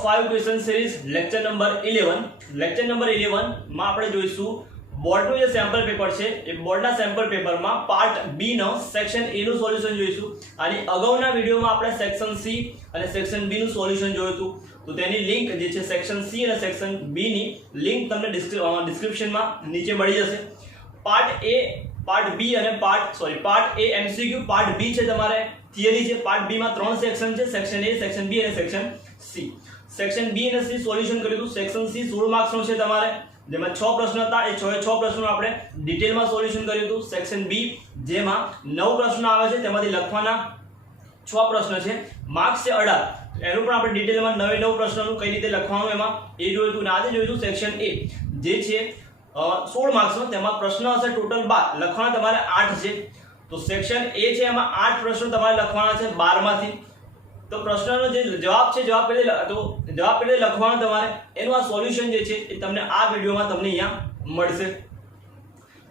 Top 5 question series lecture number 11 lecture number 11 માં આપણે જોઈશું બોર્ડનું જે સેમ્પલ પેપર છે એ બોર્ડના સેમ્પલ પેપરમાં પાર્ટ બી નો સેક્શન એ નું સોલ્યુશન જોઈશું અને અગાઉના વિડિયોમાં આપણે સેક્શન સી અને સેક્શન બી નું સોલ્યુશન જોયું હતું તો તેની લિંક જે છે સેક્શન સી અને સેક્શન બી ની લિંક તમને ડિસ્ક્રિપ્શનમાં નીચે મળી જશે પાર્ટ એ પાર્ટ બી અને પાર્ટ એ એમસીક્યુ પાર્ટ બી છે તમારે થિયરી છે પાર્ટ બી માં ત્રણ સેક્શન છે સેક્શન એ સેક્શન બી અને સેક્શન સી સેક્શન બી અને સી સોલ્યુશન કર્યું હતું સેક્શન સી 16 માર્ક્સ નો છે તમારે જેમાં 6 પ્રશ્ન હતા એ 6 પ્રશ્નો આપણે ડિટેલમાં સોલ્યુશન કર્યું હતું સેક્શન બી જેમાં 9 પ્રશ્નો આવે છે તેમાંથી લખવાના 6 પ્રશ્ન છે માર્ક્સ છે 18 એનું પણ આપણે ડિટેલમાં 9 પ્રશ્નોનું કઈ રીતે લખવાનું એમાં એ જોયું હતું અને આજે જોઈશું સેક્શન એ જે છે 16 માર્ક્સ નો તેમાં પ્રશ્ન હશે ટોટલ 12 લખવાના તમારે 8 છે તો સેક્શન એ છે એમાં 8 પ્રશ્નો તમારે લખવાના છે 12 માંથી તો પ્રશ્નનો જે જવાબ છે જવાબ પેલે લખવાનો તમારે એનું આ સોલ્યુશન જે છે એ તમને આ વિડિયોમાં તમને અહીંયા મળશે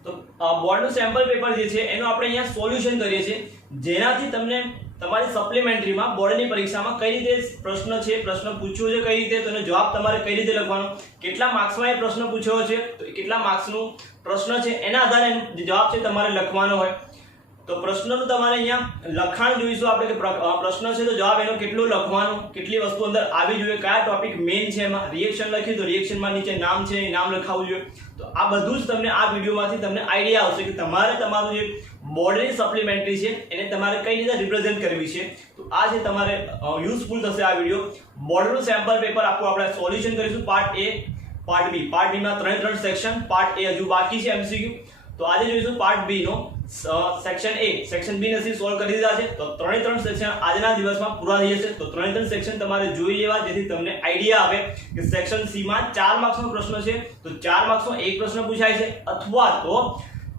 તો બોર્ડનું સેમ્પલ પેપર જે છે એનું આપણે અહીંયા સોલ્યુશન કરીએ છીએ જેનાથી તમને તમારી સપ્લિમેન્ટરીમાં બોર્ડની પરીક્ષામાં કઈ રીતે પ્રશ્ન છે પ્રશ્ન પૂછ્યો છે કઈ રીતે તેનો જવાબ તમારે કઈ રીતે લખવાનો કેટલા માર્ક્સમાં એ પ્રશ્ન પૂછ્યો છે તો કેટલા માર્ક્સનો પ્રશ્ન છે એના આધારે જવાબ છે તમારે લખવાનો હોય તો પ્રશ્નનું તમારે અહીંયા લખાણ જોઈશું આપણે કે પ્રશ્ન છે તો જવાબ એનો કેટલો લખવાનો કેટલી વસ્તુ અંદર આવી જોઈએ કયા ટોપિક મેઇન છે એમાં રિએક્શન લખ્યું તો રિએક્શનમાં નીચે નામ છે એ નામ લખાવવું જોઈએ તો આ બધું જ તમને આ વિડીયોમાંથી તમને આઈડિયા આવશે કે તમારે તમારું જે બોર્ડની સપ્લિમેન્ટરી છે એને તમારે કઈ રીતે રિપ્રેઝન્ટ કરવી છે તો આ જે તમારે યુઝફુલ થશે આ વિડીયો બોર્ડનું સેમ્પલ પેપર આપણે સોલ્યુશન કરીશું પાર્ટ એ પાર્ટ બી માં ત્રણ સેક્શન પાર્ટ એ હજુ બાકી છે એમસીક્યુ તો આજે જોઈશું પાર્ટ બી નો સેક્શન એ સેક્શન બી ને સોલ્વ કરી દીધા છે તો ત્રણ સેક્શન આજના દિવસમાં પૂરા થઈ જશે તો ત્રણ સેક્શન તમારે જોઈ લેવા જેથી તમને આઈડિયા આવે કે સેક્શન સી માં 4 માર્ક્સનો પ્રશ્ન છે તો 4 માર્ક્સનો એક પ્રશ્ન પૂછાય છે અથવા તો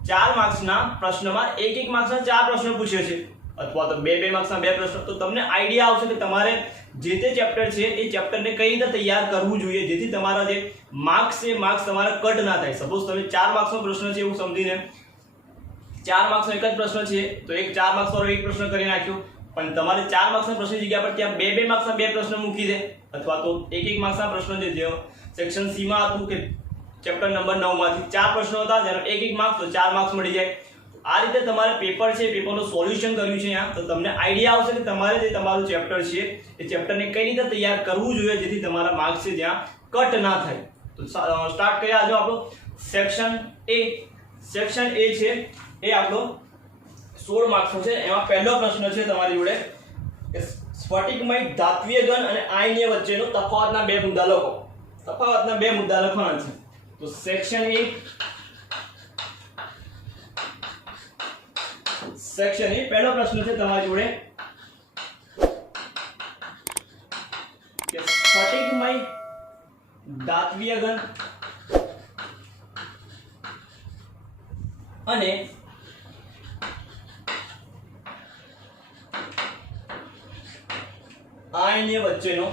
4 માર્ક્સના પ્રશ્નમાં એક માર્ક્સના 4 પ્રશ્નો પૂછે છે અથવા તો બે માર્ક્સના 2 પ્રશ્નો તો તમને આઈડિયા આવશે કે તમારે જે તે ચેપ્ટર છે એ ચેપ્ટરને કઈ રીતે તૈયાર કરવું જોઈએ જેથી તમારા જે માર્ક્સ છે માર્ક્સ તમારા કટ ના થાય સપોઝ તમે 4 માર્ક્સનો પ્રશ્ન છે એવું સમજીને 4 માર્ક્સનો એક જ પ્રશ્ન છે તો એક 4 માર્ક્સ વાળો એક પ્રશ્ન કરી નાખ્યો પણ તમારે 4 માર્ક્સના પ્રશ્નની જગ્યા પર ત્યાં બે માર્ક્સના 2 પ્રશ્ન મૂકી દે અથવા તો એક માર્ક્સના પ્રશ્ન જે સેક્શન સી માં હતું કે ચેપ્ટર નંબર 9 માંથી 4 પ્રશ્નો હતા જેનો એક માર્ક્સ તો 4 માર્ક્સ મળી જાય આ રીતે તમારે પેપર છે પેપરનું સોલ્યુશન કર્યું છે અહીંયા તો તમને આઈડિયા આવશે કે તમારે જે તમારું ચેપ્ટર છે એ ચેપ્ટરને કઈ રીતે તૈયાર કરવું જોઈએ જેથી તમારા માર્ક્સ છે જ્યાં કટ ના થાય તો સ્ટાર્ટ કરીએ આજે આપણો સેક્શન એ છે એ આપણો 16 માર્ક્સનો છે એમાં પહેલો પ્રશ્ન છે તમારી જોડે કે સ્ફટિકમય ધાત્વિય ઘન અને આયનીય વચ્ચેનો તફાવતના બે મુદ્દા લખો તફાવતના બે મુદ્દા લખવાના છે તો સેક્શન એ પહેલો પ્રશ્ન છે તમારી જોડે કે સ્ફટિકમય ધાત્વિય ઘન અને આયનીય વચ્ચેનો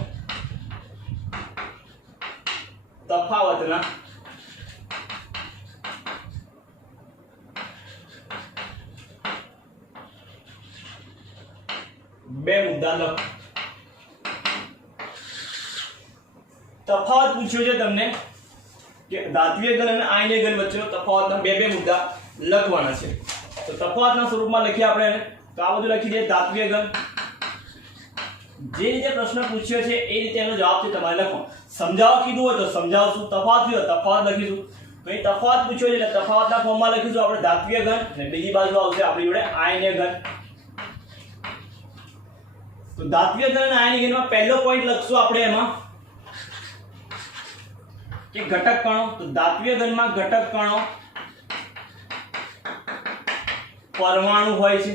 તફાવતના બે મુદ્દા લખો તફાવત પૂછ્યો છે તમને કે ધાત્વિય ઘન અને આયનીય ઘન વચ્ચેનો તફાવતના બે મુદ્દા લખવાના છે તો તફાવતના સ્વરૂપમાં લખીએ આપણે તો આ બધું લખી દઈએ ધાત્વિય ઘન જે રીતે પ્રશ્ન પૂછ્યો છે એ રીતે એનો જવાબ છે તમારે લખો સમજાવવા કીધું હોય તો સમજાવશું તફાવત હોય તફાવત લખીશું તો એ તફાવત પૂછ્યો છે એટલે તફાવતના ફોર્મમાં લખીશું આપણે ધાત્વિય ઘન અને બીજી બાજુ આવશે આપણી જોડે આયનીય ઘન તો ધાત્વિય ઘન અને આયનીય ઘનમાં પહેલો પોઈન્ટ લખશું આપણે એમાં કે ઘટક કણો તો ધાત્વિય ઘનમાં ઘટક કણો પરમાણુ હોય છે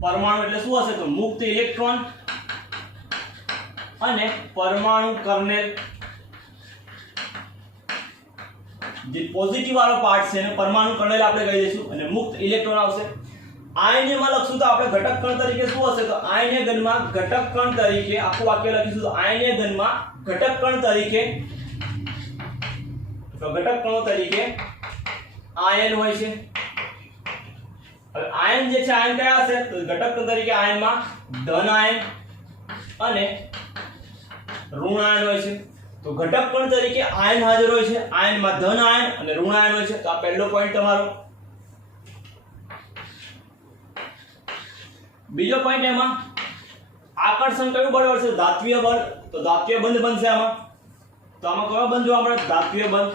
પરમાણુ એટલે શું હશે તો મુક્ત ઇલેક્ટ્રોન અને પરમાણુ કર્નેલ જે પોઝિટિવ વાળો પાર્ટ છે એને પરમાણુ કર્નેલ આપણે કહી દઈશું અને મુક્ત ઇલેક્ટ્રોન આવશે આયનીયમાં લખશું તો આપણે ઘટક કણ તરીકે શું હશે તો આયનીય ઘનમાં ઘટક કણ તરીકે આખું વાક્ય લખીશું તો આયનીય ઘનમાં ઘટક કણ તરીકે તો ઘટક કણો તરીકે આયન હોય છે હવે આયન જે છે આયન કયા હશે તો ઘટક તરીકે આયનમાં ધન આયન અને ઋણ આયન હોય છે. તો ઘટક કણ તરીકે આયન હાજર હોય છે. આયનમાં ધન આયન અને ઋણ આયન હોય છે. તો આ પહેલો પોઈન્ટ તમારો. બીજો પોઈન્ટ એમાં આકર્ષણ કયું બળ છે? ધાત્વિય બળ. તો ધાત્વિય બંધ બનશે આમાં. તો આમાં કયો બંધ જોવા મળે? ધાત્વિય બંધ.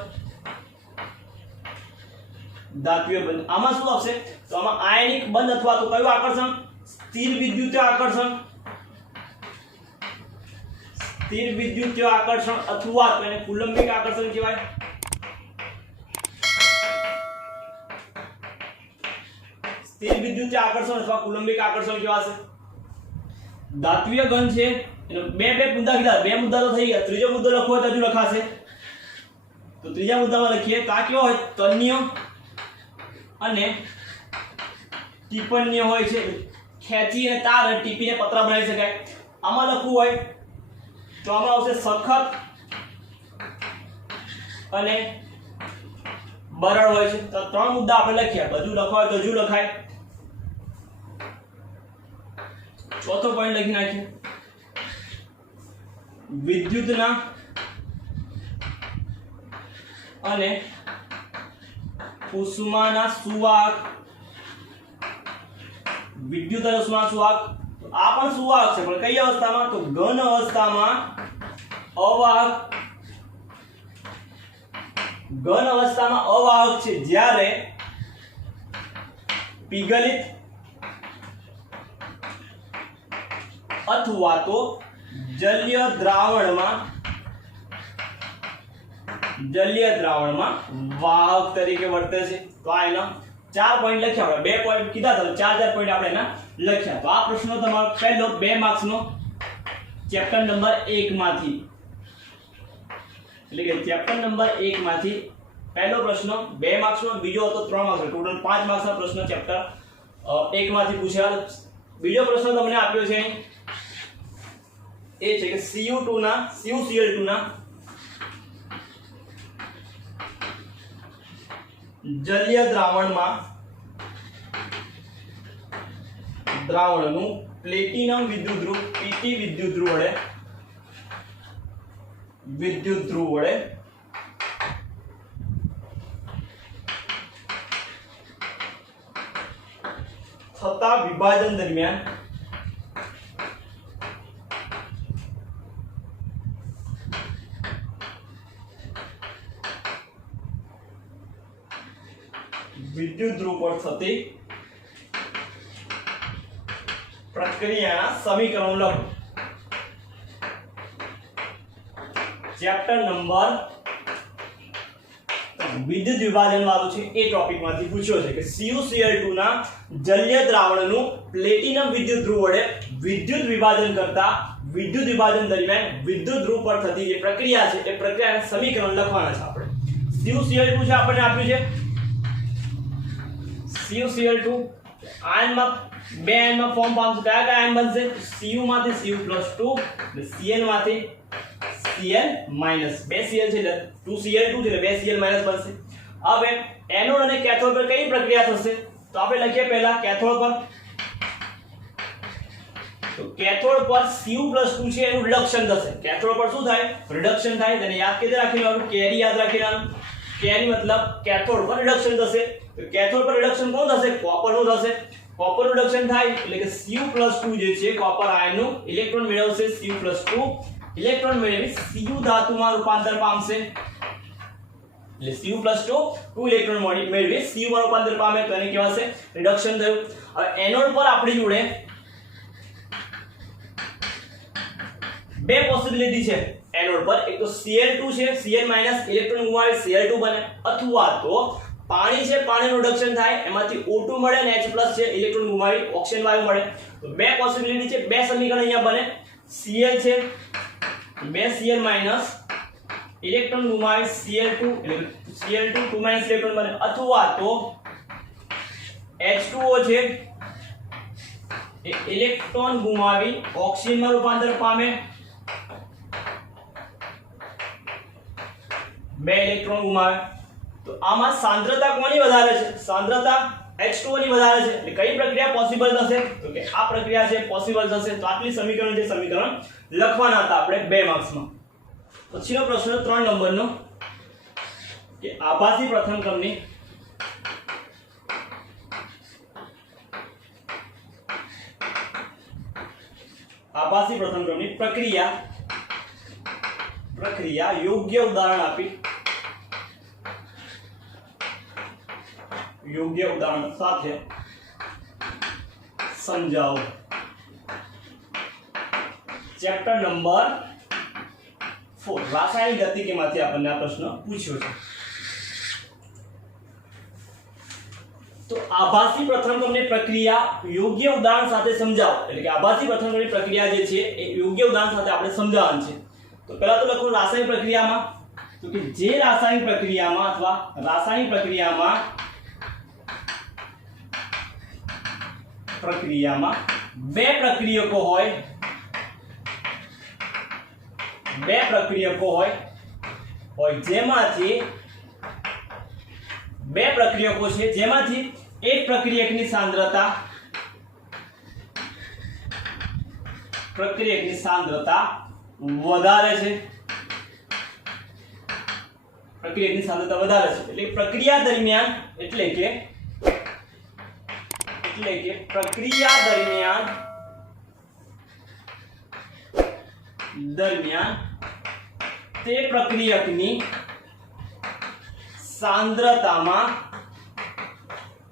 ધાત્વિય બંધ. આમાં શું આવશે? તો આમાં આયનિક બંધ અથવા તો કયું આકર્ષણ? સ્થિર વિદ્યુતીય આકર્ષણ. સ્થિર વિદ્યુતીય આકર્ષણ અથવા તો એને કુલંબિક આકર્ષણ કહેવાય. સ્થિર વિદ્યુતીય આકર્ષણ અથવા કુલંબિક આકર્ષણ કહેવાશે. ધાત્વિય ઘન છે એનો બે મુદ્દા કીધા. બે મુદ્દા તો થઈ ગયા. ત્રીજો મુદ્દો લખવો હોય તો હજુ લખાશે. તો ત્રીજા મુદ્દામાં લખીએ તો આ કેવો હોય? તન્ય અને ટિપ્પણીય હોય છે. ખેંચીને તાર અને ટીપીને પતરા બનાવી શકાય. આમાં લખવું હોય તો આમાં આવશે સખત અને બરડ હોય છે. તો ત્રણ મુદ્દા આપણે લખ્યા. હજુ લખવા હોય તો હજુ લખાય. ચોથો પોઈન્ટ લખી નાખીએ. વિદ્યુતના અને ઉષ્માના સુવાહક. વિદ્યુત અને ઉષ્મા સુવાહક. આ પણ સુવાહક છે, પણ કઈ અવસ્થામાં? તો ઘન અવસ્થામાં અવાહક. ઘન અવસ્થામાં અવાહક છે જ્યારે પીગલિત અથવા તો જલીય દ્રાવણમાં વાહક તરીકે વર્તે છે. તો આ એના 4 પોઈન્ટ લખ્યા. આપણે 2 પોઈન્ટ કીધા હતા, 4 પોઈન્ટ આપણે એના લખ્યા. તો આ પ્રશ્ન તમારો પહેલો 2 માર્ક્સનો ચેપ્ટર નંબર 1 માંથી, એટલે કે ચેપ્ટર નંબર 1 માંથી પહેલો પ્રશ્ન 2 માર્ક્સનો, બીજો હતો 3 માર્ક્સનો. ટોટલ 5 માર્ક્સના પ્રશ્ન ચેપ્ટર 1 માંથી પૂછ્યા. બીજો પ્રશ્ન તમને આપ્યો છે એ છે કે CuCl2 ના જલીય દ્રાવણનું પ્લેટિનમ વિદ્યુત ધ્રુવ PT વિદ્યુત ધ્રુવ વડે થતા વિભાજન દરમિયાન વિદ્યુત ધ્રુવ પર થતી પ્રક્રિયાના સમીકરણો લખો. ચેપ્ટર નંબર વિદ્યુત વિભાજન વાળું છે એ ટોપિક માંથી પૂછ્યો છે કે CuCl2 ના જલીય દ્રાવણનું પ્લેટિનમ વિદ્યુત ધ્રુવ વડે વિદ્યુત વિભાજન કરતા વિદ્યુત વિભાજન દરમિયાન વિદ્યુત ધ્રુવ પર થતી જે પ્રક્રિયા છે એ પ્રક્રિયાના સમીકરણ લખવાના છે. આપણે CuCl2 છે આપણને આપ્યું છે. CuCl2 આયનમાં બે આયનમાં ફોર્મ પામશે. કયા આયન બનશે? Cu માંથી Cu+2 અને Cl માંથી Cl-. બે Cl છે એટલે 2Cl2 છે એટલે 2Cl- બનશે. હવે એનોડ અને કેથોડ પર કઈ પ્રક્રિયા થશે? તો આપણે લખીએ પહેલા કેથોડ પર. તો કેથોડ પર Cu+2 છે એનું રિડક્શન થશે. કેથોડ પર શું થાય? રિડક્શન થાય. તેને યાદ કેવી રાખી લેવાનું? કેરી યાદ રાખી લેવાનું. કેરી મતલબ કેથોડ પર રિડક્શન થશે. તો કેથોડ પર રિડક્શન કોણ થશે? કોપર નું થશે. કોપર રિડક્શન થાય એટલે કે Cu+2 જે છે કોપર આયનનું ઇલેક્ટ્રોન મેળવશે. Cu+2 ઇલેક્ટ્રોન મેળવી Cu ધાતુમાં રૂપાંતર પામશે. એટલે Cu+2 ઇલેક્ટ્રોન મેળવી Cu માં રૂપાંતર પામે તો એને કહેવાશે રિડક્શન થયું. હવે એનોડ પર આપણી જોડે બે પોસિબિલિટી છે એનોડ પર. એક તો Cl2 છે, Cl- ઇલેક્ટ્રોન ગુમાવી Cl2 બને, અથવા તો પાણી છે, પાણીનું રિડક્શન થાય એમાંથી O2 મળે અને H+ છે ઇલેક્ટ્રોન ગુમાવી ઓક્સિજન વાયુ મળે. તો બે પોસિબિલિટી છે, બે સમીકરણ અહીંયા બને. Cl છે 2Cl- ઇલેક્ટ્રોન ગુમાવી Cl2 એટલે Cl2 2- ઇલેક્ટ્રોન બને, અથવા તો H2O છે એ ઇલેક્ટ્રોન ગુમાવી ઓક્સિજનમાં રૂપાંતર પામે. બે ઇલેક્ટ્રોન ગુમાવે. તો આમાં સાંદ્રતા કોની વધારે છે? સાંદ્રતા H2O ની વધારે છે એટલે કઈ પ્રક્રિયા પોસિબલ થશે તો કે આ પ્રક્રિયા છે પોસિબલ થશે તો આટલી સમીકરણ જે સમીકરણ લખવાના હતા આપણે 2 માર્ક્સમાં પછીનો પ્રશ્ન 3 નંબરનો કે આભાસી પ્રથમ ક્રમની પ્રક્રિયા યોગ્ય ઉદાહરણ આપી યોગ્ય ઉદાહરણ સાથે સમજાવો ચેપ્ટર નંબર 4 રાસાયણિક ગતિકીમાંથી આપણને આ પ્રશ્ન પૂછ્યો છે તો આભાસી પ્રથમ ક્રમની પ્રક્રિયા યોગ્ય ઉદાહરણ સાથે સમજાવો એટલે કે આભાસી પ્રથમ ક્રમની પ્રક્રિયા જે છે એ યોગ્ય ઉદાહરણ સાથે આપણે સમજાવવાનું છે તો પહેલા તો લખો રાસાયણિક પ્રક્રિયામાં તો કે જે રાસાયણિક પ્રક્રિયામાં અથવા રાસાયણિક પ્રક્રિયામાં બે પ્રક્રિયકો હોય જેમાંથી બે પ્રક્રિયકો છે જેમાંથી એક પ્રક્રિયકની સાંદ્રતા વધારે છે એટલે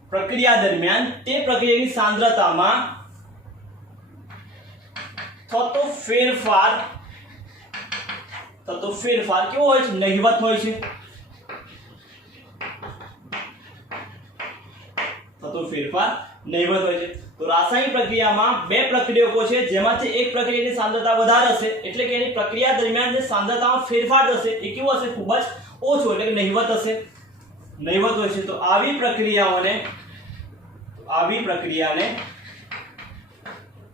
પ્રક્રિયા દરમિયાન તે પ્રક્રિયકની સાંદ્રતામાં થતો ફેરફાર કેવો હોય છે નહિવત હોય છે તો રાસાયણિક પ્રક્રિયામાં બે પ્રક્રિયકો છે જેમાંથી એક પ્રક્રિયાની સાંદ્રતા વધારે હશે એટલે કે એની પ્રક્રિયા દરમિયાન જે સાંદ્રતામાં ફેરફાર થશે એ કેવો હશે ખૂબ જ ઓછો એટલે કે નહિવત હશે નહિવત હોય છે તો આવી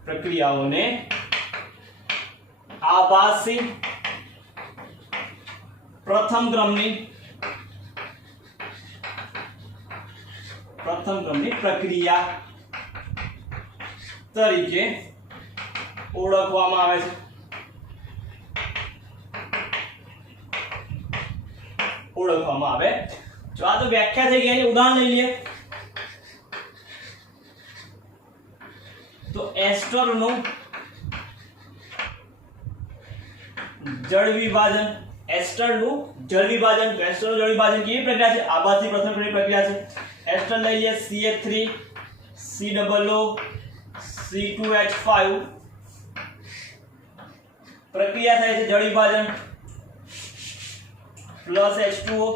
પ્રક્રિયાઓને આભાસી પ્રથમ ક્રમની પ્રક્રિયા તરીકે ઓળખવામાં આવે છે જો આ તો વ્યાખ્યા થઈ ગઈ એની ઉદાહરણ લઈ લઈએ તો એસ્ટરનું જળ વિભાજન કેવી પ્રક્રિયા છે આભાસી પ્રથમ ક્રમની પ્રક્રિયા છે એસ્ટર લઈ લઈએ CH3 COO C2H5 પ્રક્રિયા થાય છે જળ વિભાજન પ્લસ H2O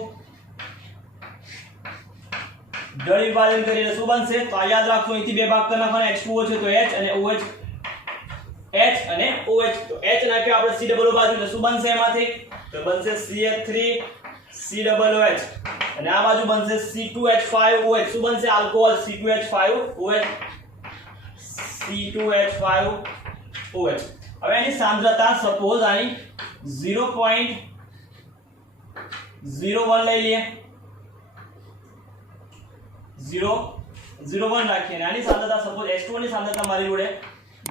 જળ વિભાજન કરીને શું બનશે તો આ યાદ રાખો અહીંથી બે ભાગ કરી નાખવાના H2O છે તો H અને OH તો H નાખ્યો આપણે COO બાજુ એટલે શું બનશે એમાંથી તો બનશે CH3 COOH અને આ બાજુ બનશે C2H5OH શું બનશે આલ્કોહોલ C2H5OH હવે એની સાંદ્રતા સપોઝ આની 0.01 લઈ લઈએ 0.01 રાખીએ અને આની સાંદ્રતા સપોઝ H2O ની સાંદ્રતા મારી જોડે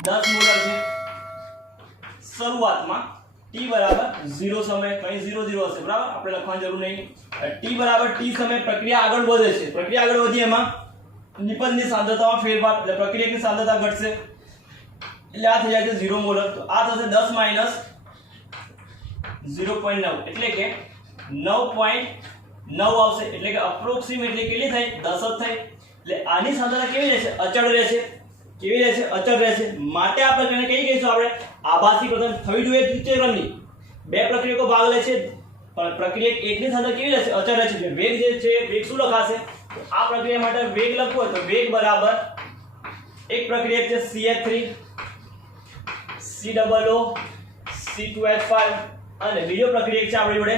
10 મોલર છે શરૂઆતમાં t બરાબર 0 સમય કઈ 0 0 હશે બરાબર આપણે લખવાની જરૂર નહીં t બરાબર t સમય પ્રક્રિયા આગળ વધે છે પ્રક્રિયા આગળ વધી એમાં નિપજની સાંદ્રતામાં ફેરફાર એટલે પ્રક્રિયાની સાંદ્રતા ઘટશે એટલે આ થઈ જાય છે 0 મોલર તો આ થશે 10 માઈનસ 0.9 એટલે કે 9.9 આવશે એટલે કે અપ્રોક્સિમેટલી કેટલી થઈ 10 જ થઈ એટલે આની સાંદ્રતા કેવી રહેશે અચળ રહેશે માટે આ પ્રક્રિયાને કઈ કહીશું આપણે આભાસી પ્રથમ થવી જોઈએ દ્વિતીય ક્રમની બે પ્રક્રિયકો ભાગ લે છે પણ પ્રક્રિયક એકની સાંદ્રતા કેવી રહેશે અચળ રહેશે વેગ જે છે વેગ શું લખાશે તો આ પ્રક્રિયા માટે વેગ લખવું હોય તો વેગ બરાબર એક પ્રક્રિયક છે CH3 COO C2H5 અને બીજો પ્રક્રિયક છે આપણી જોડે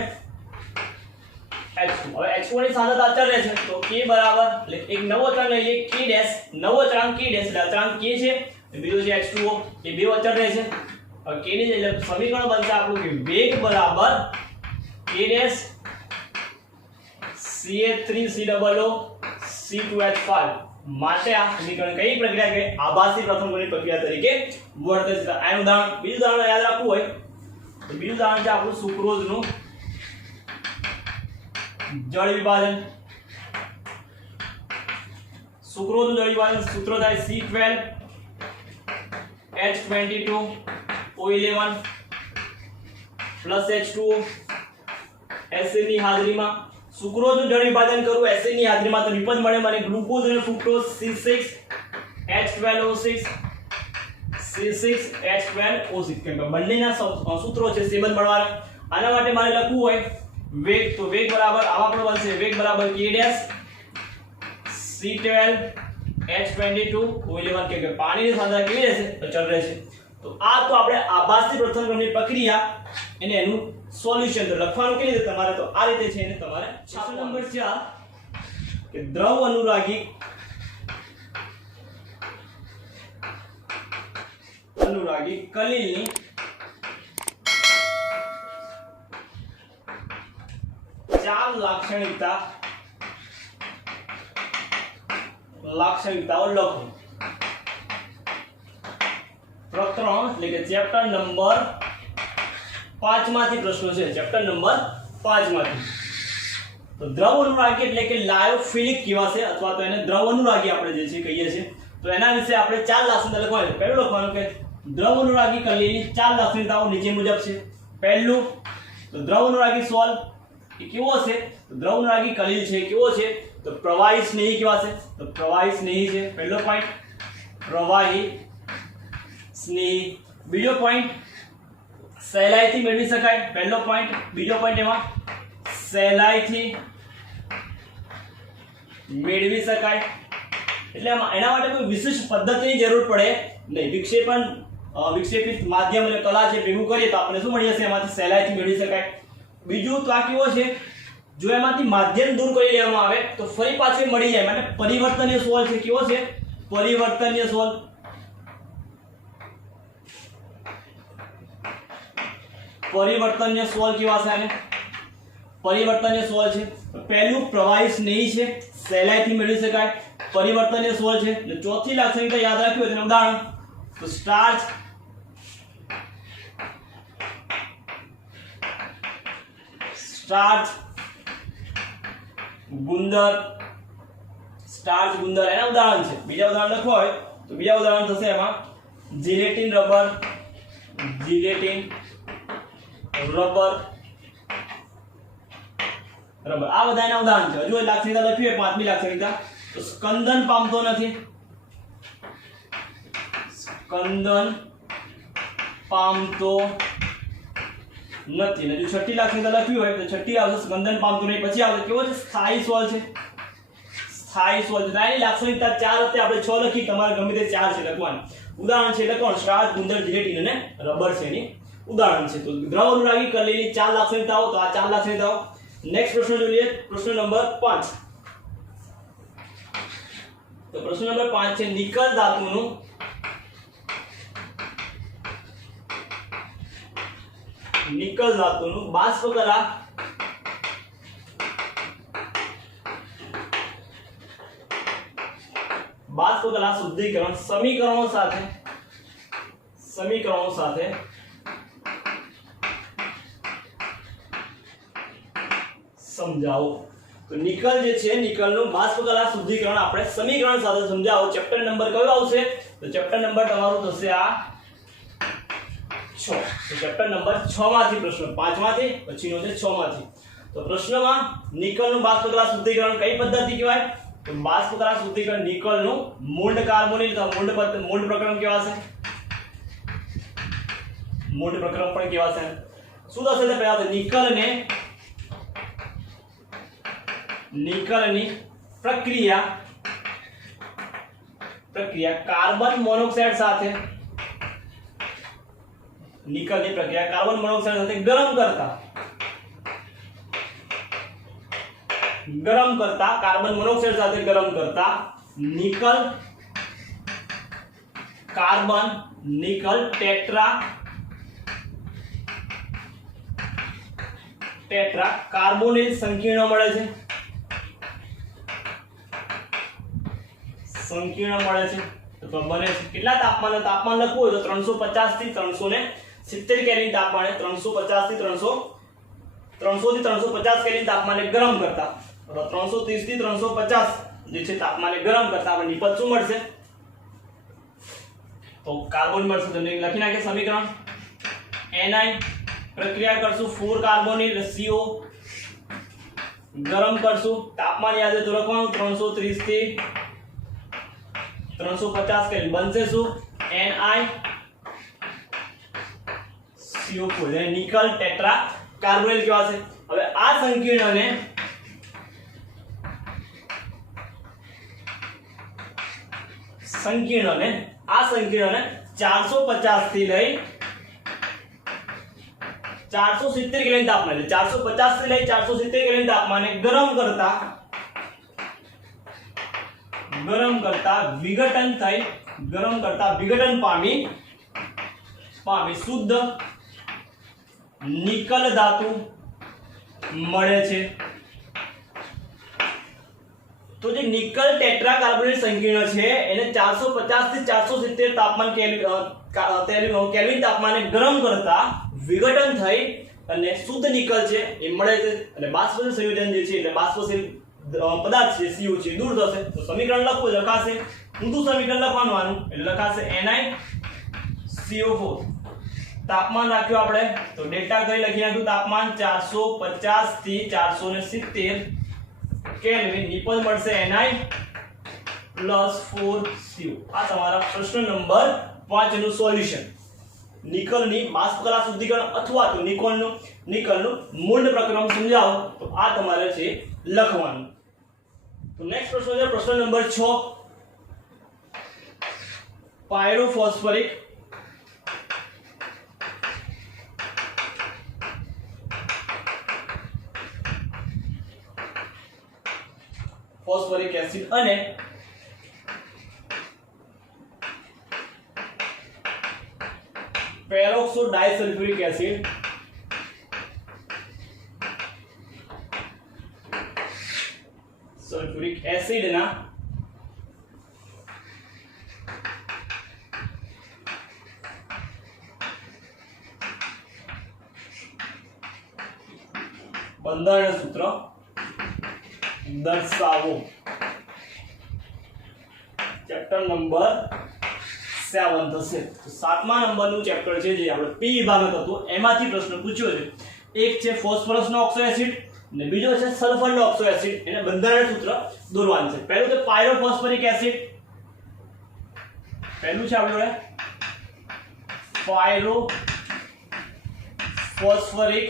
H2 હવે H2 ની સાંદ્રતા અચળ રહેશે તો K બરાબર એટલે એક નવો અચળાંક લઈએ K ડેશ નવો અચળાંક K ડેશ એટલે અચળાંક K છે બીજો છે H2O એ બે અચળ રહેશે હવે K ની એટલે સમીકરણ બનશે આપણું કે વેગ બરાબર K dash CH3 COO C2H5 માટે આ સમીકરણ કઈ પ્રક્રિયા કે આભાસી પ્રથમ ક્રમની પ્રક્રિયા તરીકે વર્તે છે. આ ઉદાહરણ, બીજું ઉદાહરણ યાદ રાખવું હોય તો બીજું ઉદાહરણ છે આપણું સુક્રોઝનું જળ વિભાજન. સુક્રોઝનું જળ વિભાજન સૂત્ર થાય C12H22O11 H2O એસિડ ની હાજરીમાં સુક્રોઝનું જળ વિભાજન કરું એસિડ ની હાજરીમાં તો નિપજ મળે મને ગ્લુકોઝ અને ફ્રુક્ટોઝ C6H12O6 C6H12O6 કેમ કે બંનેના સૂત્રો છે સેમ જ મળવાના. આના માટે મારે લખવું હોય વેગ તો વેગ બરાબર આવા પણ બનશે વેગ બરાબર K ડેશ C12H22O11 કે પાણીની સાંદ્રતા કેવી રહેશે અચળ રહેશે. તો આ તો આપણે આભાસી પ્રથમ ક્રમની પ્રક્રિયા એને એનું સોલ્યુશન તો લખવાનું કેવી રીતે તમારે તો આ રીતે છે એને તમારે પ્રશ્ન નંબર 4 કે દ્રવ અનુરાગી કલીલની ચાર લાક્ષણિકતાઓ લખો. પ્રકરણ એટલે કે ચેપ્ટર નંબર 5 માંથી પ્રશ્નો છે. ચેપ્ટર નંબર 5 માંથી તો દ્રવ અનુરાગી એટલે કે લાયોફિલિક કેવા છે અથવા તો એને દ્રવ અનુરાગી આપણે જે છે કહીએ છીએ. તો એના વિશે આપણે ચાર લાક્ષણિકતા લખવાની છે. પહેલું લખવાનું કે દ્રવ અનુરાગી કલીલની ચાર લાક્ષણિકતાઓ નીચે મુજબ છે. પહેલું તો દ્રવ અનુરાગી સોલ એ કેવો છે તો દ્રવ અનુરાગી કલીલ છે કેવો છે તો પ્રવાહી સ્નેહી કેવા છે તો પ્રવાહી સ્નેહી છે. પહેલો પોઈન્ટ પ્રવાહી સ્નેહી. બીજો પોઈન્ટ સહેલાઈથી મેળવી શકાય. પહેલો પોઈન્ટ. બીજો પોઈન્ટ એમાં સહેલાઈથી મેળવી શકાય એટલે એના માટે કોઈ વિશેષ પદ્ધતિની જરૂર પડે નહીં. વિક્ષેપિત માધ્યમ એટલે કલા છે ભેગું કરીએ તો આપણે શું મળી જશે એમાંથી સહેલાઈથી મેળવી શકાય. બીજું તો આ કેવો છે જો એમાંથી માધ્યમ દૂર કરી લેવામાં આવે તો ફરી પાછું મળી જાય માટે પરિવર્તનીય સોલ છે. કેવો છે પરિવર્તનીય સોલ. પરિવર્તનીય સોલ કેવા છે આને પરિવર્તનીય સોલ છે. પહેલું પ્રવાહી સ્નેહી છે સહેલાઈથી મેળવી શકાય પરિવર્તનીય સોલ છે. એટલે ચોથી લાક્ષણિકતા યાદ રાખવી હોય તેનું ઉદાહરણ તો સ્ટાર્ચ ગુંદર એના ઉદાહરણ છે. બીજા ઉદાહરણ લખવા હોય તો બીજા ઉદાહરણ થશે એમાં જીલેટિન રબર આ બધા એના ઉદાહરણ છે. હજુ લાક્ષણિકતા લખવી હોય પાંચમી લાક્ષણિકતા તો સ્કંદન પામતો નથી ને જો છઠ્ઠી લાક્ષણિકતા લખવી હોય તો છઠ્ઠી આવશે સ્કંદન પામતો નહીં. પછી આવશે કેવો છે સ્થાયી સોલ છે. એની લાક્ષણિકતા ચાર હતી આપણે 6 લખી તમારે ગમે તે ચાર છે લખવાની. ઉદાહરણ છે એટલે કોણ સ્ટાર્ચ ગુંદર જીલેટિન અને રબર છે એની ઉદાહરણ છે. તો દ્રવ અનુરાગી કલીલની ચાર લાક્ષણિકતાઓ તો આ ચાર લાક્ષણિકતાઓ. નેક્સ્ટ પ્રશ્ન જોઈએ પ્રશ્ન નંબર 5. તો પ્રશ્ન નંબર 5 છે નિકલ ધાતુનું બાષ્પકલા શુદ્ધિકરણ સમીકરણો સાથે સમજાવો. તો નિકલ જે છે નિકલનું બાષ્પકલા શુદ્ધિકરણ આપણે સમીકરણ સાથે સમજાવો. ચેપ્ટર નંબર કયો આવશે તો ચેપ્ટર નંબર તમારું થશે આ 6. તો ચેપ્ટર નંબર 6 માંથી પ્રશ્ન 5 માંથી પછીનો છે 6 માંથી. તો પ્રશ્નમાં નિકલનું બાષ્પકલા શુદ્ધિકરણ કઈ પદ્ધતિ કહેવાય તો બાષ્પકલા શુદ્ધિકરણ નિકલનું મૂળ કાર્બોનિલ મૂળ પ્રકરણ કેવા છે મૂળ પ્રકરણ પણ કેવા છે શું થશે તો પહેલા તો નિકલની પ્રક્રિયા કાર્બન મોનોક્સાઇડ સાથે ગરમ કરતા કાર્બન મોનોક્સાઇડ સાથે ગરમ કરતા નિકલ ટેટ્રા કાર્બોનિલ સંકીર્ણ મળે છે. સંકીર્ણ મળે છે અથવા બને છે। કેટલા તાપમાન લખવું હોય તો 350 થી 370 કેલ્વિન તાપમાને 350 થી 350 કેલ્વિન તાપમાને ગરમ કરતા અથવા 330 થી 350 જે છે તાપમાને ગરમ કરતા આપણે નિપજ શું મળશે તો કાર્બન મળશે। તો લખી નાખીએ સમીકરણ ni પ્રક્રિયા કરશું 4 કાર્બોનિલ CO ગરમ કરશું તાપમાન યાદ હોય તો લખવાનું 330 થી 350 કેલ્વિન બનશે શું NiCO4 એટલે નિકલ ટેટ્રા કાર્બોનિલ કહેવાશે। હવે આ સંકીર્ણને આ સંકીર્ણને 450 થી લઈ 470 કેલ્વિન તાપમાને 450 થી લઈ 470 કેલ્વિન તાપમાને ગરમ કરતા વિઘટન પામી શુદ્ધ નિકલ ધાતુ મળે છે। તો જે નિકલ ટેટ્રા કાર્બોનેટ સંકીર્ણ છે એને 450 થી 470 તાપમાન કેલ્વિન તાપમાને ગરમ કરતા વિઘટન થઈ અને શુદ્ધ નિકલ છે એ મળે છે અને બાષ્પીય સંયોજન જે છે એટલે બાષ્પીય પદાર્થ છે CO છે દૂર થશે। તો સમીકરણ લખાશે ઊંધું સમીકરણ લખવાનું આનું એટલે લખાશે NiCO4 તાપમાન રાખ્યું આપણે તો ડેલ્ટા કરી લખી નાખ્યું તાપમાન 450 થી 470 કેલ્વિન નિપજ મળશે Ni + 4CO। આ તમારા પ્રશ્ન નંબર 5 નું સોલ્યુશન। નિકલની બાષ્પ કલા શુદ્ધિકરણ અથવા તો નિકલનું મૂળ પ્રક્રમ સમજાવો તો આ તમારે છે લખવાનું। તો નેક્સ્ટ પ્રશ્ન છે પ્રશ્ન નંબર 6 પાયરોફોસ્ફરિક એસિડ અને પેરોક્સો ડાયસલ્ફ્યુરિક એસિડ ના બંધારણ સૂત્ર દર્શાવો। ચેપ્ટર નંબર 7 થશે। તો 7મા નંબરનું ચેપ્ટર છે જે આપણે પી વિભાગનું હતું એમાંથી પ્રશ્ન પૂછ્યો છે। એક છે ફોસ્ફરસનો ઓક્સો એસિડ અને બીજો છે સલ્ફરનો ઓક્સો એસિડ એને બંધારણ સૂત્ર દોરવાનું છે। પહેલું છે પાયરોફોસ્ફરિક એસિડ પહેલું છે આપણે પાયરોફોસ્ફરિક